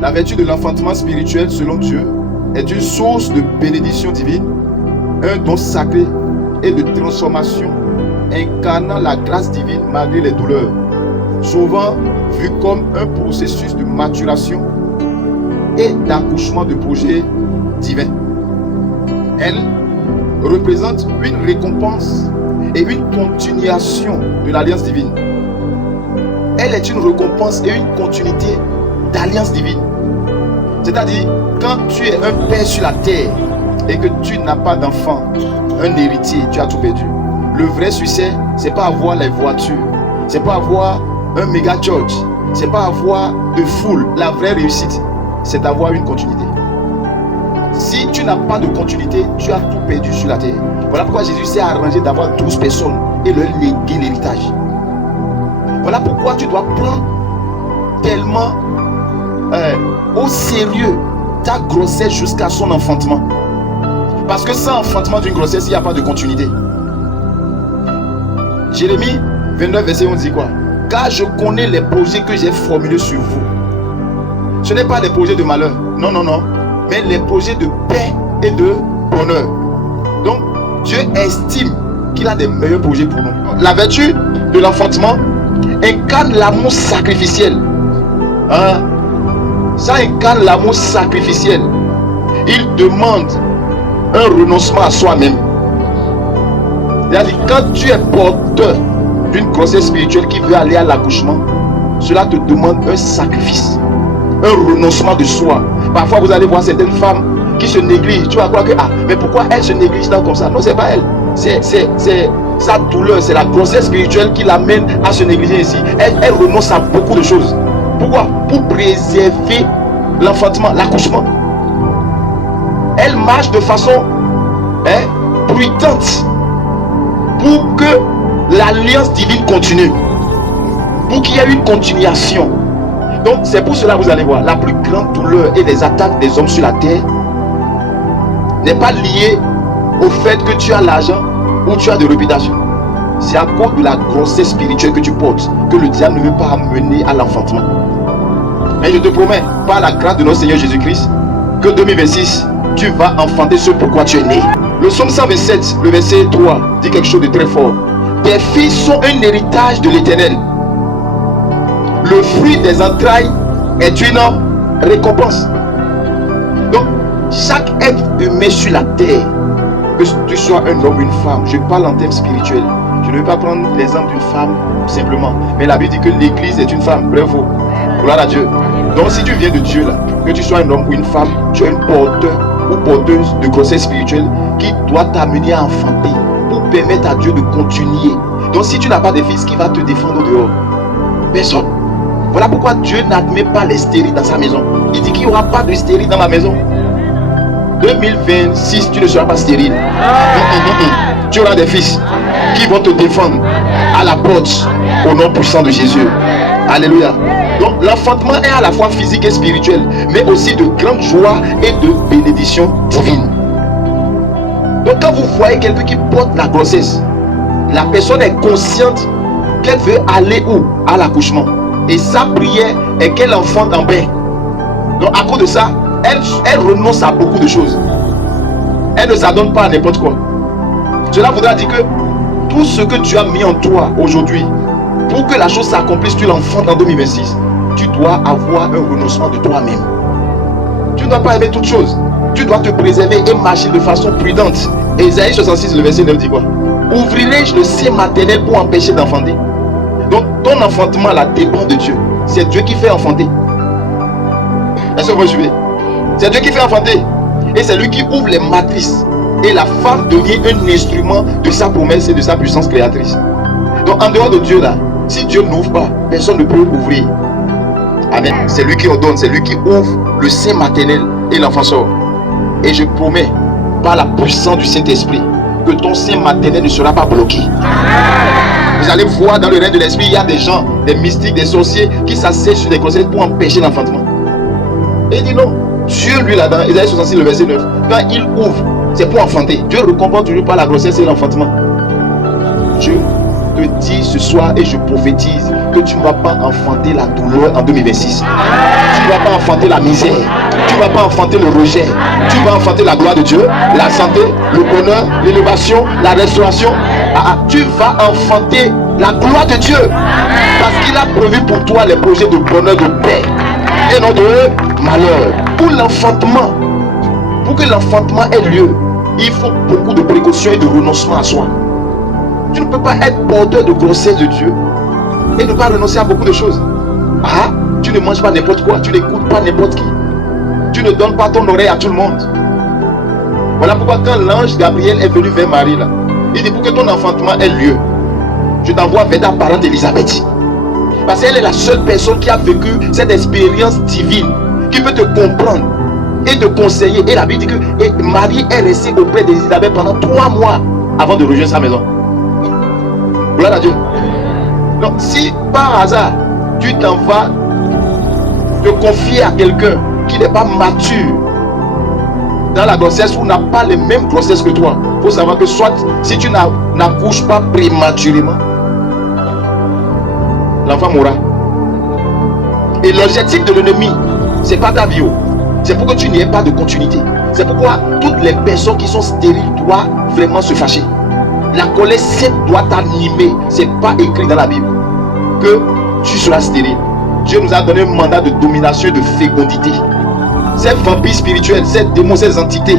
La vertu de l'enfantement spirituel, selon Dieu, est une source de bénédiction divine, un don sacré et de transformation incarnant la grâce divine malgré les douleurs, souvent vu comme un processus de maturation et d'accouchement de projets divins. Elle représente une récompense et une continuation de l'alliance divine. Elle est une récompense et une continuité d'alliance divine. C'est-à-dire, quand tu es un père sur la terre et que tu n'as pas d'enfant, un héritier, tu as tout perdu. Le vrai succès, c'est pas avoir les voitures, c'est pas avoir un méga church, c'est pas avoir de foule. La vraie réussite, c'est d'avoir une continuité. Si tu n'as pas de continuité, tu as tout perdu sur la terre. Voilà pourquoi Jésus s'est arrangé d'avoir 12 personnes et leur léguer l'héritage. Voilà pourquoi tu dois prendre tellement au sérieux ta grossesse jusqu'à son enfantement. Parce que sans enfantement d'une grossesse, il n'y a pas de continuité. Jérémie 29 verset 11 dit quoi? Car je connais les projets que j'ai formulés sur vous. Ce n'est pas des projets de malheur, non, mais les projets de paix et de bonheur. Donc, Dieu estime qu'il a des meilleurs projets pour nous. La vertu de l'enfantement incarne l'amour sacrificiel. Ça incarne l'amour sacrificiel. Il demande un renoncement à soi-même. C'est-à-dire, quand tu es porteur d'une grossesse spirituelle qui veut aller à l'accouchement, cela te demande un sacrifice, un renoncement de soi. Parfois, vous allez voir certaines femmes qui se négligent. Tu vas croire que, mais pourquoi elle se néglige là comme ça? Non, c'est pas elle. C'est sa douleur, c'est la grossesse spirituelle qui l'amène à se négliger ici. Elle renonce à beaucoup de choses. Pourquoi? Pour préserver l'enfantement, l'accouchement. Elle marche de façon prudente pour que l'alliance divine continue, pour qu'il y ait une continuation. Donc c'est pour cela que vous allez voir, la plus grande douleur et les attaques des hommes sur la terre n'est pas liée au fait que tu as l'argent ou tu as de réputation. C'est à cause de la grossesse spirituelle que tu portes que le diable ne veut pas amener à l'enfantement. Mais je te promets, par la grâce de notre Seigneur Jésus-Christ, que 2026, tu vas enfanter ce pourquoi tu es né. Le psaume 127, le verset 3, dit quelque chose de très fort. Tes filles sont un héritage de l'Éternel. Le fruit des entrailles est une récompense. Donc, chaque être humain sur la terre, que tu sois un homme ou une femme, je parle en termes spirituels. Je ne vais pas prendre l'exemple d'une femme simplement. Mais la Bible dit que l'église est une femme. Bravo. Gloire à Dieu. Donc, si tu viens de Dieu, là, que tu sois un homme ou une femme, tu es une porteur ou porteuse de grossesse spirituelle qui doit t'amener à enfanter pour permettre à Dieu de continuer. Donc, si tu n'as pas de fils, qui va te défendre dehors? Personne. Voilà pourquoi Dieu n'admet pas les stériles dans sa maison. Il dit qu'il n'y aura pas de stérile dans ma maison. 2026, tu ne seras pas stérile. Tu auras des fils qui vont te défendre à la porte au nom puissant de Jésus. Alléluia. Donc l'enfantement est à la fois physique et spirituel, mais aussi de grande joie et de bénédiction divine. Donc quand vous voyez quelqu'un qui porte la grossesse, la personne est consciente qu'elle veut aller où? À l'accouchement. Et sa prière est qu'elle enfante en paix. Donc à cause de ça, elle renonce à beaucoup de choses. Elle ne s'adonne pas à n'importe quoi. Cela voudra dire que tout ce que tu as mis en toi aujourd'hui, pour que la chose s'accomplisse, tu l'enfantes en 2026, tu dois avoir un renoncement de toi-même. Tu ne dois pas aimer toutes choses. Tu dois te préserver et marcher de façon prudente. Ésaïe 66, le verset 9 dit quoi? Ouvrirai-je le sein maternel pour empêcher d'enfanter? Donc ton enfantement là dépend de Dieu. C'est Dieu qui fait enfanter. Est-ce que vous suivez? C'est Dieu qui fait enfanter. Et c'est lui qui ouvre les matrices. Et la femme devient un instrument de sa promesse et de sa puissance créatrice. Donc en dehors de Dieu là, si Dieu n'ouvre pas, personne ne peut ouvrir. Amen. C'est lui qui ordonne, c'est lui qui ouvre le sein maternel et l'enfant sort. Et je promets, par la puissance du Saint-Esprit, que ton sein maternel ne sera pas bloqué. Vous allez voir dans le règne de l'esprit, il y a des gens, des mystiques, des sorciers qui s'asseyent sur des grossesses pour empêcher l'enfantement. Et il dit non, Dieu lui là-dedans, Ésaïe 66 le verset 9, quand il ouvre, c'est pour enfanter. Dieu récompense toujours par la grossesse et l'enfantement. Dieu te dit ce soir et je prophétise que tu ne vas pas enfanter la douleur en 2026. Tu ne vas pas enfanter la misère, tu ne vas pas enfanter le rejet, tu vas enfanter la gloire de Dieu, la santé, le bonheur, l'élévation, la restauration. Tu vas enfanter la gloire de Dieu, parce qu'il a prévu pour toi les projets de bonheur, de paix et non de malheur. Pour l'enfantement, pour que l'enfantement ait lieu, il faut beaucoup de précautions et de renoncement à soi. Tu ne peux pas être porteur de grossesse de Dieu et ne pas renoncer à beaucoup de choses. Tu ne manges pas n'importe quoi, tu n'écoutes pas n'importe qui, tu ne donnes pas ton oreille à tout le monde. Voilà pourquoi quand l'ange Gabriel est venu vers Marie là, il dit pour que ton enfantement ait lieu, je t'envoie vers ta parente Élisabeth, parce qu'elle est la seule personne qui a vécu cette expérience divine, qui peut te comprendre et te conseiller. Et la Bible dit que Marie est restée auprès d'Élisabeth pendant 3 mois avant de rejoindre sa maison. Gloire à Dieu. Donc si par hasard tu t'en vas te confier à quelqu'un qui n'est pas mature dans la grossesse ou n'a pas les mêmes grossesses que toi, il faut savoir que soit si tu n'accouches pas prématurément, l'enfant mourra. Et l'objectif de l'ennemi, c'est pas ta vie, c'est pour que tu n'aies pas de continuité. C'est pourquoi toutes les personnes qui sont stériles doivent vraiment se fâcher. La colère sainte doit t'animer. C'est pas écrit dans la Bible que tu seras stérile. Dieu nous a donné un mandat de domination et de fécondité. Ces vampires spirituels, ces démons, ces entités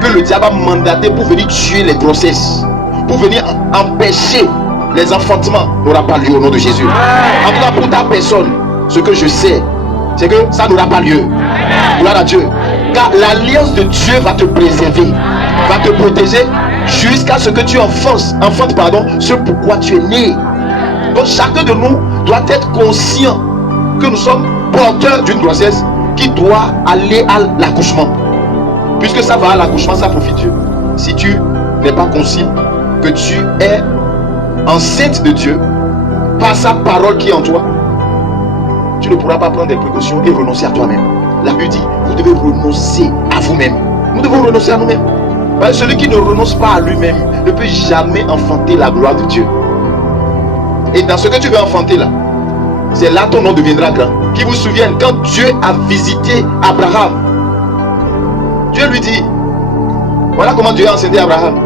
que le diable a mandaté pour venir tuer les grossesses, pour venir empêcher les enfantements, n'aura pas lieu au nom de Jésus. En tout cas pour ta personne, ce que je sais, c'est que ça n'aura pas lieu. Gloire à Dieu. Car l'alliance de Dieu va te préserver, va te protéger jusqu'à ce que tu enfantes ce pourquoi tu es né. Donc chacun de nous doit être conscient que nous sommes porteurs d'une grossesse qui doit aller à l'accouchement. Puisque ça va à l'accouchement, ça profite Dieu. Si tu n'es pas conscient que tu es enceinte de Dieu par sa parole qui est en toi, tu ne pourras pas prendre des précautions et renoncer à toi-même. La Bible dit, vous devez renoncer à vous-même. Nous devons renoncer à nous-mêmes. Parce que celui qui ne renonce pas à lui-même ne peut jamais enfanter la gloire de Dieu. Et dans ce que tu veux enfanter là, c'est là ton nom deviendra grand. Qui vous souvienne, quand Dieu a visité Abraham, Dieu lui dit, voilà comment Dieu a enseigné Abraham.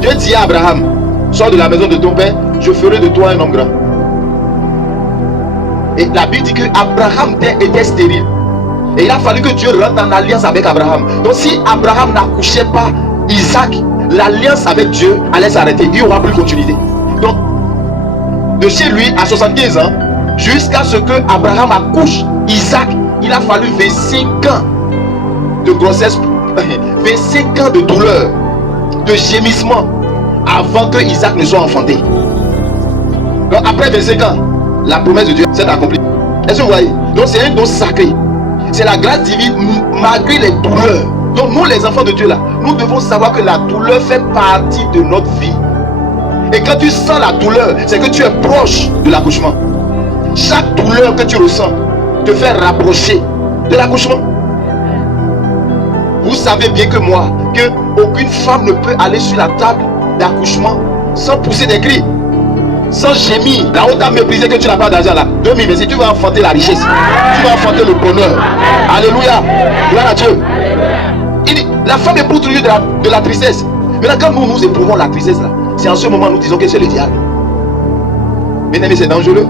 Dieu dit à Abraham, sors de la maison de ton père, je ferai de toi un homme grand. Et la Bible dit que Abraham était stérile. Et il a fallu que Dieu rentre en alliance avec Abraham. Donc si Abraham n'accouchait pas Isaac, l'alliance avec Dieu allait s'arrêter. Il n'y aura plus de continuité. Donc, de chez lui à 75 ans, jusqu'à ce que Abraham accouche Isaac, il a fallu 25 ans de grossesse, 25 ans de douleur, de gémissement, avant que Isaac ne soit enfanté. Donc après 25 ans, la promesse de Dieu s'est accomplie. Est-ce que vous voyez? Donc c'est un don sacré. C'est la grâce divine malgré les douleurs. Donc nous les enfants de Dieu là, nous devons savoir que la douleur fait partie de notre vie. Et quand tu sens la douleur, c'est que tu es proche de l'accouchement. Chaque douleur que tu ressens te fait rapprocher de l'accouchement. Vous savez bien que moi, que aucune femme ne peut aller sur la table d'accouchement sans pousser des cris, sans gémir. La haute a méprisé que tu n'as pas d'argent là. 2000, mais si tu vas enfanter la richesse, tu vas enfanter le bonheur. Alléluia. Gloire à Dieu. Il dit, la femme éprouve toujours de la tristesse. Maintenant, quand nous éprouvons la tristesse là, c'est en ce moment nous disons que c'est le diable. Bien aimé, c'est dangereux.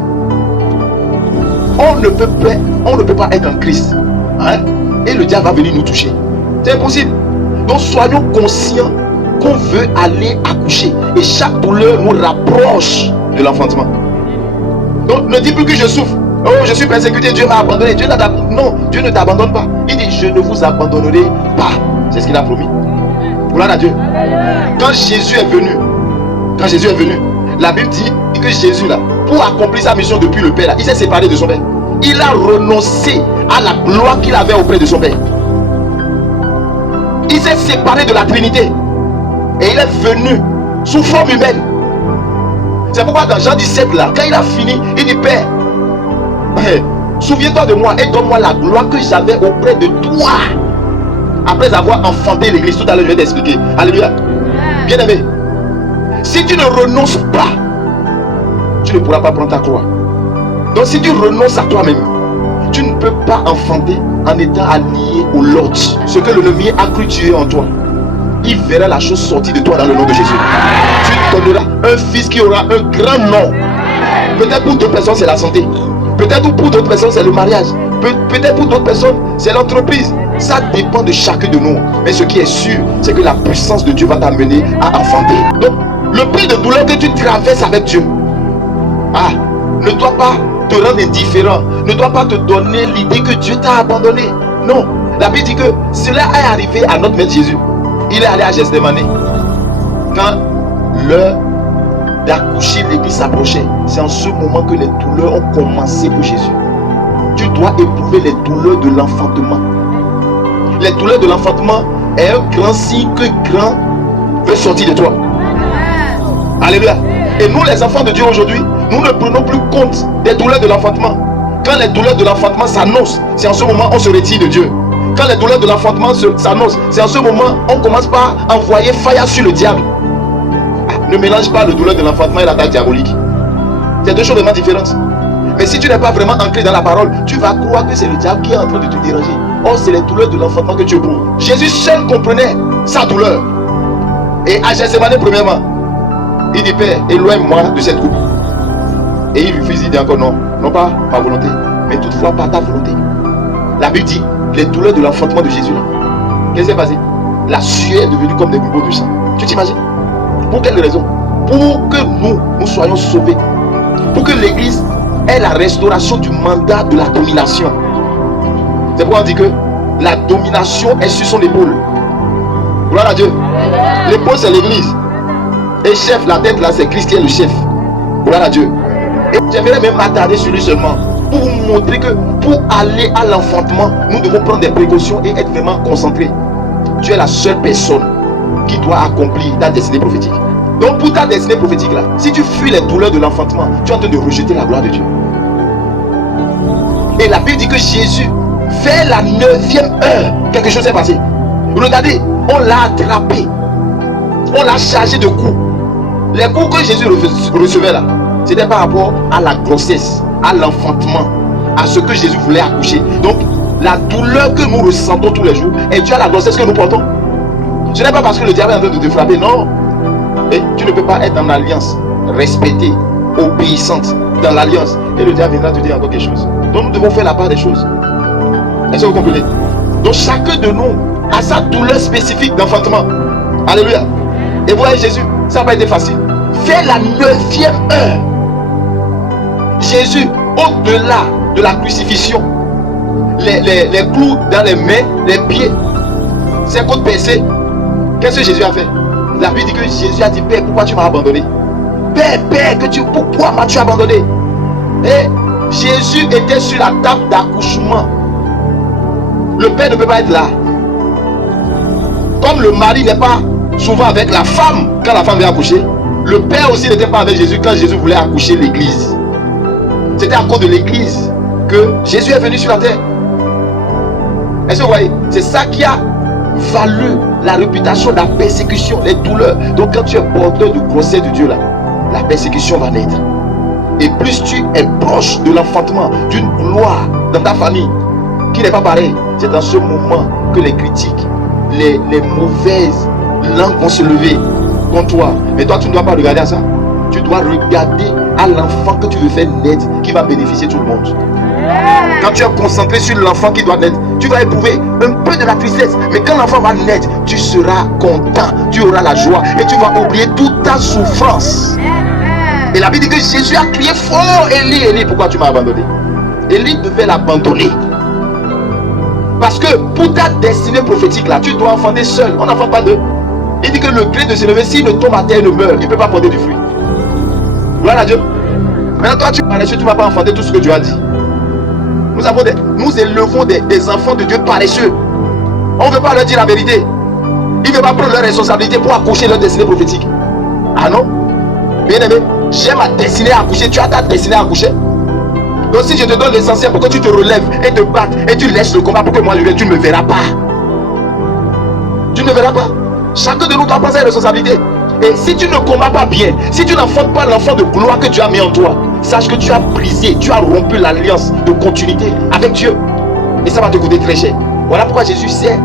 On ne peut pas être en Christ, hein? Et le diable va venir nous toucher. C'est impossible. Donc soyons conscients qu'on veut aller accoucher. Et chaque douleur nous rapproche de l'enfantement. Donc ne dis plus que je souffre. Oh, je suis persécuté, Dieu m'a abandonné. Non, Dieu ne t'abandonne pas. Il dit, je ne vous abandonnerai pas. C'est ce qu'il a promis. Gloire à Dieu. Quand Jésus est venu, la Bible dit que Jésus là, pour accomplir sa mission depuis le Père là, il s'est séparé de son Père. Il a renoncé à la gloire qu'il avait auprès de son Père. Il s'est séparé de la Trinité. Et il est venu sous forme humaine. C'est pourquoi dans Jean 17 là, quand il a fini, il dit, Père, souviens-toi de moi et donne-moi la gloire que j'avais auprès de toi. Après avoir enfanté l'église, tout à l'heure je vais t'expliquer. Alléluia. Bien aimé, si tu ne renonces pas, tu ne pourras pas prendre ta croix. Donc si tu renonces à toi-même, Tu ne peux pas enfanter en étant allié au Lord. Ce que l'ennemi a cru tuer en toi, il verra la chose sortir de toi dans le nom de Jésus. Tu donneras un fils qui aura un grand nom. Peut-être pour d'autres personnes c'est la santé. Peut-être pour d'autres personnes c'est le mariage. Peut-être pour d'autres personnes c'est l'entreprise. Ça dépend de chacun de nous. Mais ce qui est sûr, c'est que la puissance de Dieu va t'amener à enfanter. Donc, le prix de douleur que tu traverses avec Dieu, ne doit pas te rendre indifférent. Ne doit pas te donner l'idée que Dieu t'a abandonné. Non. La Bible dit que cela est arrivé à notre Maître Jésus. Il est allé à Gethsémane. Quand l'heure d'accoucher l'église s'approchait, c'est en ce moment que les douleurs ont commencé pour Jésus. Tu dois éprouver les douleurs de l'enfantement. Les douleurs de l'enfantement est un grand signe que grand veut sortir de toi. Alléluia. Et nous les enfants de Dieu aujourd'hui, nous ne prenons plus compte des douleurs de l'enfantement. Quand les douleurs de l'enfantement s'annoncent, c'est en ce moment on se retire de Dieu. Quand les douleurs de l'enfantement s'annoncent, c'est en ce moment on commence par envoyer fire sur le diable. Ne mélange pas le douleur de l'enfantement et l'attaque diabolique. C'est deux choses vraiment différentes. Mais si tu n'es pas vraiment ancré dans la parole, tu vas croire que c'est le diable qui est en train de te déranger. Or, c'est les douleurs de l'enfantement que tu éprouves. Jésus seul comprenait sa douleur. Et à Gethsémane, premièrement, il dit, Père, éloigne-moi de cette coupe. Et il refuse, il dit encore non, non pas ma volonté, mais toutefois pas ta volonté. La Bible dit, les douleurs de l'enfantement de Jésus, qu'est-ce qui s'est passé? La sueur est devenue comme des bouts de sang. Tu t'imagines? Pour quelle raison? Pour que nous soyons sauvés. Pour que l'église ait la restauration du mandat de la domination. C'est pourquoi on dit que la domination est sur son épaule. Gloire à Dieu. L'épaule c'est l'église. Et chef, la tête là c'est Christ qui est le chef. Gloire à Dieu. Et j'aimerais même m'attarder sur lui seulement pour vous montrer que pour aller à l'enfantement, nous devons prendre des précautions et être vraiment concentrés. Tu es la seule personne qui doit accomplir ta destinée prophétique. Donc pour ta destinée prophétique là, si tu fuis les douleurs de l'enfantement, tu es en train de rejeter la gloire de Dieu. Et la Bible dit que Jésus, vers la 9e heure, quelque chose s'est passé. Regardez, on l'a attrapé. On l'a chargé de coups. Les coups que Jésus recevait là, c'était par rapport à la grossesse, à l'enfantement, à ce que Jésus voulait accoucher. Donc, la douleur que nous ressentons tous les jours est due à la grossesse que nous portons. Ce n'est pas parce que le diable est en train de te frapper, non. Et tu ne peux pas être en alliance, respectée, obéissante dans l'alliance. Et le diable viendra te dire encore quelque chose. Donc, nous devons faire la part des choses. Est-ce que vous comprenez? Donc, chacun de nous a sa douleur spécifique d'enfantement. Alléluia. Et vous voyez Jésus, ça n'a pas été facile. Vers la 9e heure, Jésus, au-delà de la crucifixion, les clous dans les mains, les pieds, ses côtes percées, qu'est-ce que Jésus a fait? La Bible dit que Jésus a dit, Père, pourquoi tu m'as abandonné? Père, pourquoi m'as-tu abandonné? Et Jésus était sur la table d'accouchement. Le Père ne peut pas être là. Comme le mari n'est pas souvent avec la femme quand la femme vient accoucher, le Père aussi n'était pas avec Jésus quand Jésus voulait accoucher l'église. C'était à cause de l'église que Jésus est venu sur la terre. Est-ce que vous voyez? C'est ça qui a valu la réputation de la persécution, les douleurs. Donc quand tu es porteur de grossesse de Dieu là, la persécution va naître. Et plus tu es proche de l'enfantement, d'une gloire dans ta famille qui n'est pas pareil, c'est dans ce moment que les critiques, les mauvaises langues vont se lever contre toi. Mais toi tu ne dois pas regarder à ça. Tu dois regarder à l'enfant que tu veux faire naître, qui va bénéficier tout le monde. Quand tu es concentré sur l'enfant qui doit naître, tu vas éprouver un peu de la tristesse. Mais quand l'enfant va naître, tu seras content, tu auras la joie et tu vas oublier toute ta souffrance. Et la Bible dit que Jésus a crié fort, Élie, Élie, pourquoi tu m'as abandonné? Élie devait l'abandonner. Parce que pour ta destinée prophétique là, tu dois enfanter seul. On n'enfante pas deux. Il dit que le gré de s'élever, s'il ne tombe à terre, il ne meurt. Il ne peut pas porter du fruit. Gloire à Dieu. Maintenant toi tu paresseux, tu ne vas pas enfanter tout ce que Dieu a dit. Nous élevons des enfants de Dieu paresseux. On ne veut pas leur dire la vérité. Ils ne veulent pas prendre leur responsabilité pour accoucher leur destinée prophétique. Ah non? Bien aimé, j'ai ma destinée à accoucher, tu as ta destinée à accoucher. Donc si je te donne l'essentiel pour que tu te relèves et te battes et tu laisses le combat pour que moi je vienne, tu ne me verras pas. Tu ne me verras pas. Chacun de nous doit prendre sa responsabilité. Et si tu ne combats pas bien, si tu n'enfantes pas l'enfant de gloire que Dieu a mis en toi, sache que tu as brisé, tu as rompu l'alliance de continuité avec Dieu. Et ça va te coûter très cher. Voilà pourquoi Jésus sait,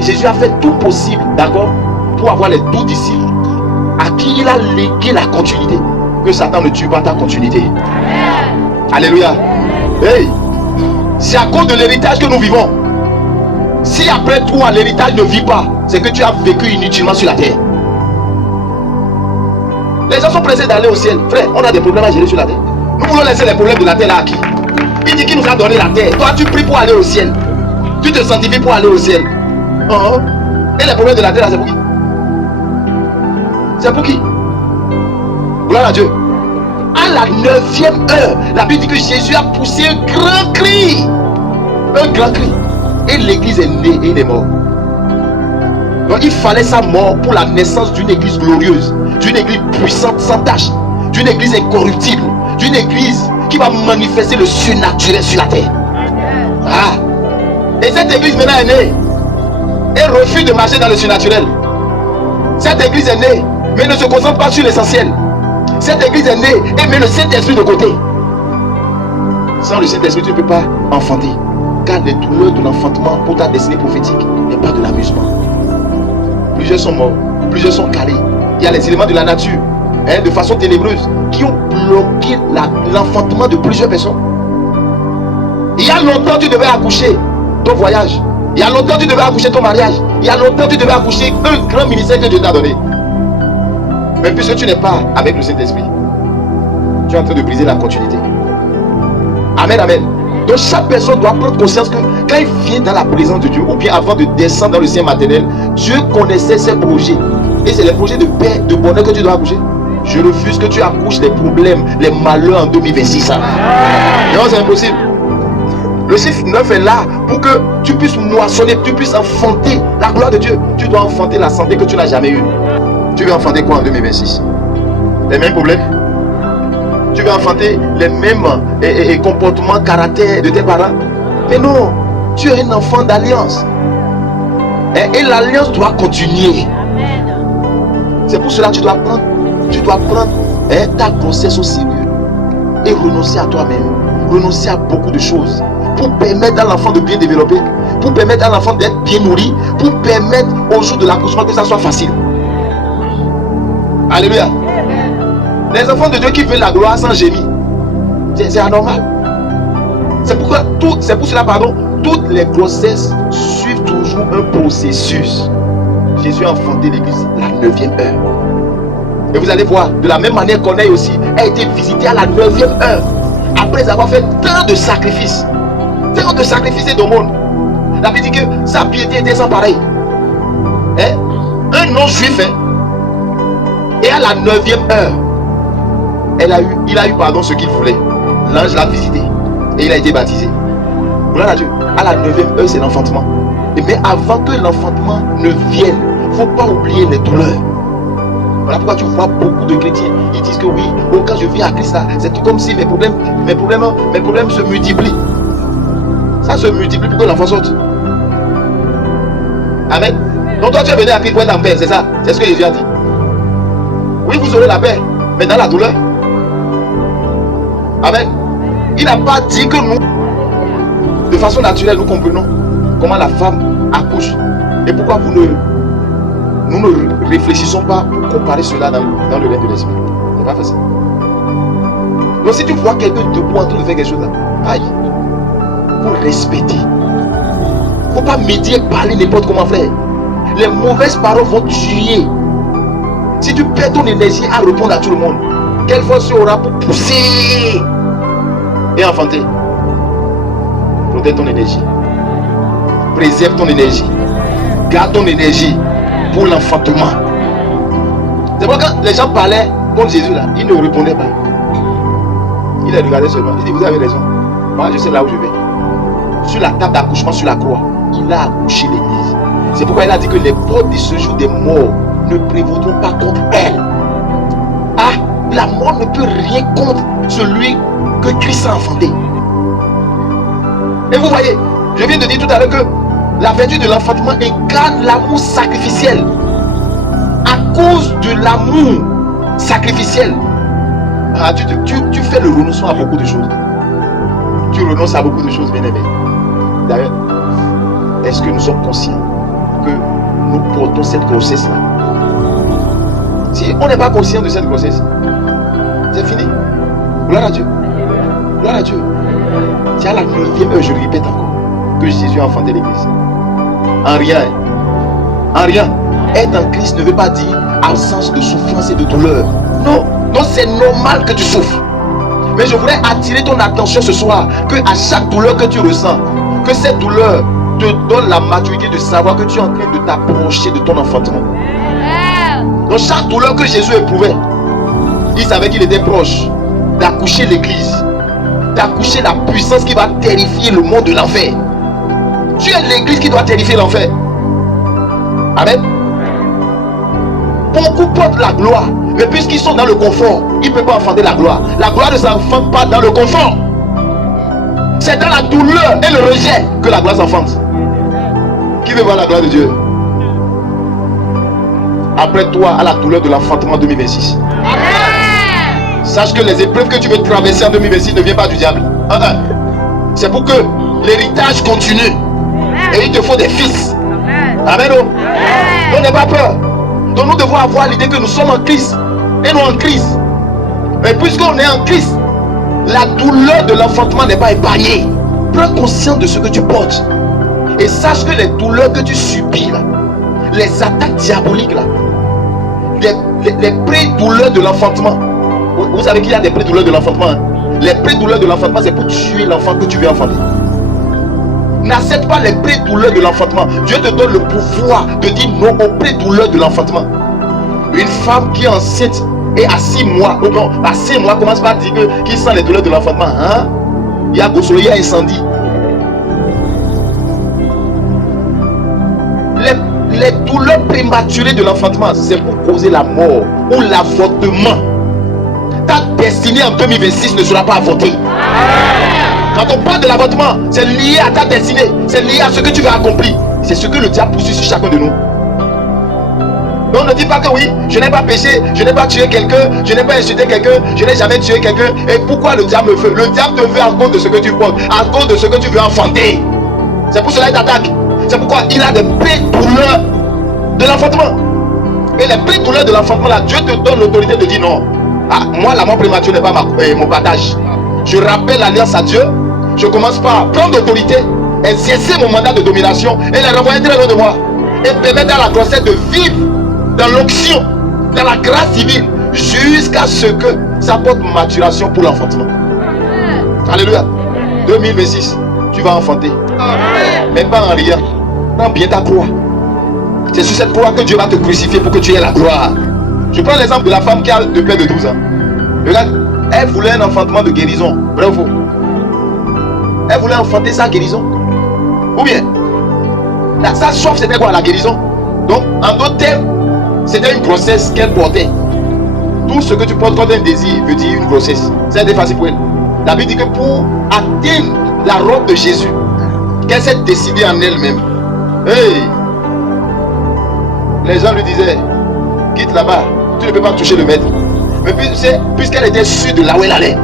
Jésus a fait tout possible, d'accord, pour avoir les 12 disciples à qui il a légué la continuité. Que Satan ne tue pas ta continuité. Alléluia. Hey, c'est à cause de l'héritage que nous vivons. Si après toi l'héritage ne vit pas, c'est que tu as vécu inutilement sur la terre. Les gens sont pressés d'aller au ciel. Frère, on a des problèmes à gérer sur la terre. Nous voulons laisser les problèmes de la terre là à qui? Il dit qu'il nous a donné la terre. Toi tu pries pour aller au ciel. Tu te sanctifies pour aller au ciel. Et les problèmes de la terre là, c'est pour qui? C'est pour qui? Gloire à Dieu. À la 9e heure, la Bible dit que Jésus a poussé un grand cri. Un grand cri. Et l'église est née et il est mort. Donc il fallait sa mort pour la naissance d'une église glorieuse, d'une église puissante sans tache, d'une église incorruptible, d'une église qui va manifester le surnaturel sur la terre. Ah. Et cette église maintenant est née. Elle refuse de marcher dans le surnaturel. Cette église est née, mais ne se concentre pas sur l'essentiel. Cette église est née et met le Saint-Esprit de côté. Sans le Saint-Esprit, tu ne peux pas enfanter. Car les douleurs de l'enfantement pour ta destinée prophétique n'est pas de l'amusement. Plusieurs sont morts, plusieurs sont calés. Il y a les éléments de la nature, de façon ténébreuse, qui ont bloqué l'enfantement de plusieurs personnes. Il y a longtemps tu devais accoucher ton voyage. Il y a longtemps tu devais accoucher ton mariage. Il y a longtemps tu devais accoucher un grand ministère que Dieu t'a donné. Mais puisque tu n'es pas avec le Saint-Esprit, tu es en train de briser la continuité. Amen, amen. Donc chaque personne doit prendre conscience que quand il vient dans la présence de Dieu, ou bien avant de descendre dans le sein maternel, Dieu connaissait ses projets. Et c'est les projets de paix, de bonheur que tu dois accoucher. Je refuse que tu accouches les problèmes, les malheurs en 2026. Non, c'est impossible. Le chiffre 9 est là pour que tu puisses moissonner, tu puisses enfanter la gloire de Dieu. Tu dois enfanter la santé que tu n'as jamais eue. Tu veux enfanter quoi en 2026? Les mêmes problèmes? Tu veux enfanter les mêmes comportements, caractères de tes parents? Mais non, tu es un enfant d'alliance. Et l'alliance doit continuer. C'est pour cela que tu dois prendre ta grossesse au sérieux et renoncer à toi-même, renoncer à beaucoup de choses pour permettre à l'enfant de bien développer, pour permettre à l'enfant d'être bien nourri, pour permettre au jour de l'accouchement que ça soit facile. Alléluia. Les enfants de Dieu qui veulent la gloire sans gémir, c'est anormal. C'est pour cela, toutes les grossesses suivent toujours un processus. Jésus a enfanté l'église la 9e heure. Et vous allez voir, de la même manière Corneille aussi a été visité à la 9e heure. Après avoir fait tant de sacrifices et d'aumônes. La Bible dit que sa piété était sans pareil. Un non-juif, et à la 9e heure, il a eu ce qu'il voulait. L'ange l'a visité et il a été baptisé. Gloire à Dieu. À la 9e heure, c'est l'enfantement. Mais avant que l'enfantement ne vienne, il ne faut pas oublier les douleurs. Voilà pourquoi tu vois beaucoup de chrétiens, ils disent que oui, quand je viens à Christ là, c'est tout comme si mes problèmes se multiplient. Ça se multiplie pour que l'enfant sorte. Amen. Donc toi tu es venu à Christ pour être en paix, c'est ça? C'est ce que Jésus a dit. Oui, vous aurez la paix, mais dans la douleur. Amen. Il n'a pas dit que nous, de façon naturelle, nous comprenons comment la femme accouche. Et pourquoi nous ne réfléchissons pas pour comparer cela dans le règne de l'esprit. C'est pas facile. Donc si tu vois quelqu'un debout en train de faire quelque chose là, aïe, faut respecter. Faut pas médier, parler n'importe comment, frère. Les mauvaises paroles vont tuer. Si tu perds ton énergie à répondre à tout le monde, quelle force tu auras pour pousser et enfanter? Protège ton énergie. Préserve ton énergie. Garde ton énergie pour l'enfantement. C'est pourquoi quand les gens parlaient contre Jésus là, il ne répondait pas. Il les regardait seulement. Il dit, vous avez raison. Moi je sais là où je vais. Sur la table d'accouchement, sur la croix, il a accouché l'église. C'est pourquoi il a dit que les portes de ce jour des morts ne prévaudront pas contre elle. Ah, la mort ne peut rien contre celui que Christ a enfanté. Et vous voyez, je viens de dire tout à l'heure que la vertu de l'enfantement incarne l'amour sacrificiel. À cause de l'amour sacrificiel, Tu fais le renoncement à beaucoup de choses. Tu renonces à beaucoup de choses, bien aimé. D'ailleurs, est-ce que nous sommes conscients que nous portons cette grossesse-là? Si on n'est pas conscient de cette grossesse, c'est fini. Gloire à Dieu. Gloire à Dieu. C'est à la 9e heure, je le répète encore, que Jésus a enfanté l'église. En rien. Être en Christ ne veut pas dire absence de souffrance et de douleur. Non, c'est normal que tu souffres. Mais je voudrais attirer ton attention ce soir, que à chaque douleur que tu ressens, que cette douleur te donne la maturité de savoir que tu es en train de t'approcher de ton enfantement. Donc chaque douleur que Jésus éprouvait, il savait qu'il était proche d'accoucher l'église, d'accoucher la puissance qui va terrifier le monde de l'enfer. Tu es l'église qui doit terrifier l'enfer. Amen. Beaucoup portent la gloire, mais puisqu'ils sont dans le confort, ils ne peuvent pas enfanter la gloire. La gloire ne s'enfante pas dans le confort. C'est dans la douleur et le rejet que la gloire s'enfante. Qui veut voir la gloire de Dieu? Après toi, à la douleur de l'enfantement en 2026. Sache que les épreuves que tu veux traverser en 2026 ne viennent pas du diable. C'est pour que l'héritage continue. Et il te faut des fils. Amen. Donc n'aie pas peur. Donc nous devons avoir l'idée que nous sommes en Christ. Et non en crise. Et puisqu'on est en Christ, la douleur de l'enfantement n'est pas épargnée. Prends conscience de ce que tu portes. Et sache que les douleurs que tu subis là, les attaques diaboliques là, les pré-douleurs de l'enfantement. Vous savez qu'il y a des pré-douleurs de l'enfantement. Les pré-douleurs de l'enfantement, c'est pour tuer l'enfant que tu veux enfanter. N'accepte pas les pré-douleurs de l'enfantement. Dieu te donne le pouvoir de dire non aux pré-douleurs de l'enfantement. Une femme qui est enceinte et à 6 mois, ou non, à 5 mois, commence par dire qu'il sent les douleurs de l'enfantement. Il y a Gossolo, il y a incendie. Les douleurs prématurées de l'enfantement, c'est pour causer la mort ou l'avortement. Ta destinée en 2026 ne sera pas avortée. Quand on parle de l'avortement, c'est lié à ta destinée, c'est lié à ce que tu vas accomplir. C'est ce que le diable poursuit sur chacun de nous. Donc ne dis pas que oui, je n'ai pas péché, je n'ai pas tué quelqu'un, je n'ai pas insulté quelqu'un, je n'ai jamais tué quelqu'un. Et pourquoi le diable me veut? Le diable te veut à cause de ce que tu portes, à cause de ce que tu veux enfanter. C'est pour cela qu'il t'attaque. C'est pourquoi il a des pré-douleurs de l'enfantement. Et les pré-douleurs de l'enfantement là, Dieu te donne l'autorité de dire non. Moi la mort prématurée n'est pas mon partage. Je rappelle l'alliance à Dieu. Je commence par prendre l'autorité, exercer mon mandat de domination et les renvoyer très loin de moi. Et permettre à la grossesse de vivre dans l'onction, dans la grâce divine, jusqu'à ce que ça porte maturation pour l'enfantement. Alléluia. 2026, tu vas enfanter. Mais pas en rien. Prends bien ta croix. C'est sur cette croix que Dieu va te crucifier pour que tu aies la gloire. Je prends l'exemple de la femme qui a de près de 12 ans. Regarde, elle voulait un enfantement de guérison. Vrai ou faux? Elle voulait enfanter sa guérison. Ou bien, sa soif c'était quoi? La guérison. Donc, en d'autres termes, c'était une grossesse qu'elle portait. Tout ce que tu portes comme un désir veut dire une grossesse. C'est facile pour elle. La Bible dit que pour atteindre la robe de Jésus, qu'elle s'est décidée en elle-même. Hey! Les gens lui disaient, quitte là-bas, tu ne peux pas toucher le maître. Mais puisqu'elle était sûre de là où elle allait,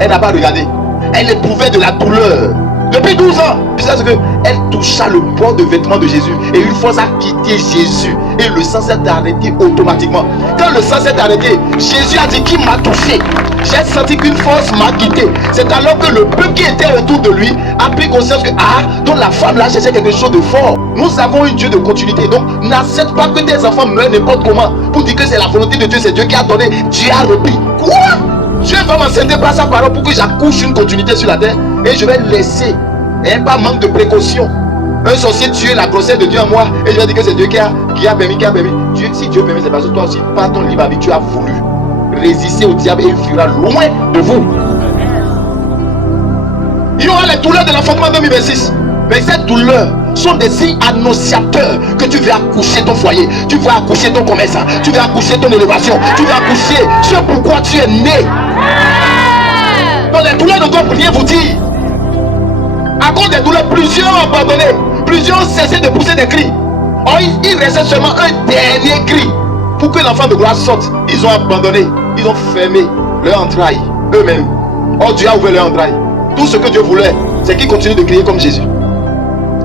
elle n'a pas regardé. Elle éprouvait de la douleur depuis 12 ans. Puis c'est ce que elle toucha le bord de vêtement de Jésus. Et une fois ça a quitté Jésus, et le sang s'est arrêté automatiquement. Quand le sang s'est arrêté, Jésus a dit qui m'a touché. J'ai senti qu'une force m'a quitté. C'est alors que le peuple qui était autour de lui a pris conscience que donc la femme là cherchait quelque chose de fort. Nous avons un Dieu de continuité. Donc n'accepte pas que tes enfants meurent n'importe comment pour dire que c'est la volonté de Dieu, c'est Dieu qui a donné. Dieu a repris. Quoi? Dieu va m'enseigner par sa parole pour que j'accouche une continuité sur la terre. Et je vais laisser, et pas manque de précaution, un sorcier tuer la grossesse de Dieu en moi. Et je vais dire que c'est Dieu qui a permis. Dieu, si Dieu permet, c'est parce que toi aussi, par ton libre arbitre, tu as voulu résister au diable et il fuira loin de vous. Il y aura les douleurs de l'enfantement 2026. Mais ces douleurs sont des signes annonciateurs que tu vas accoucher ton foyer, tu vas accoucher ton commerce, tu vas accoucher ton élévation, tu vas accoucher ce pourquoi tu es né. Donc les douleurs ne doivent rien vous dire. À cause des douleurs, plusieurs ont abandonné, plusieurs ont cessé de pousser des cris. Or, il restait seulement un dernier cri. Pour que l'enfant de gloire sorte, ils ont abandonné, ils ont fermé leur entraille eux-mêmes. Oh, Dieu a ouvert leur entraille. Tout ce que Dieu voulait, c'est qu'ils continuent de crier comme Jésus.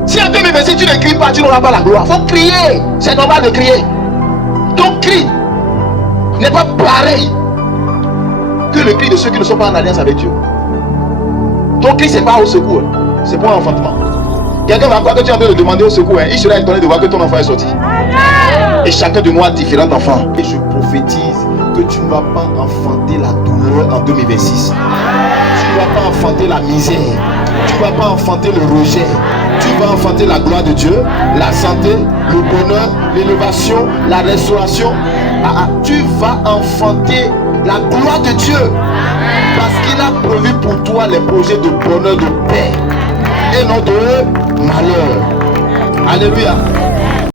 Si en 2026 tu ne cries pas, tu n'auras pas la gloire. Il faut crier. C'est normal de crier. Ton cri n'est pas pareil que le cri de ceux qui ne sont pas en alliance avec Dieu. Ton cri, c'est pas au secours, c'est pour un enfantement. Quelqu'un va croire que tu es en train de demander au secours, il sera étonné de voir que ton enfant est sorti. Et chacun de nous a différents enfants. Et je prophétise que tu ne vas pas enfanter la douleur en 2026. Tu ne vas pas enfanter la misère. Tu ne vas pas enfanter le rejet. Tu vas enfanter la gloire de Dieu, la santé, le bonheur, l'élévation, la restauration. Tu vas enfanter la gloire de Dieu. Parce qu'il a prévu pour toi les projets de bonheur, de paix et non de malheur. Alléluia.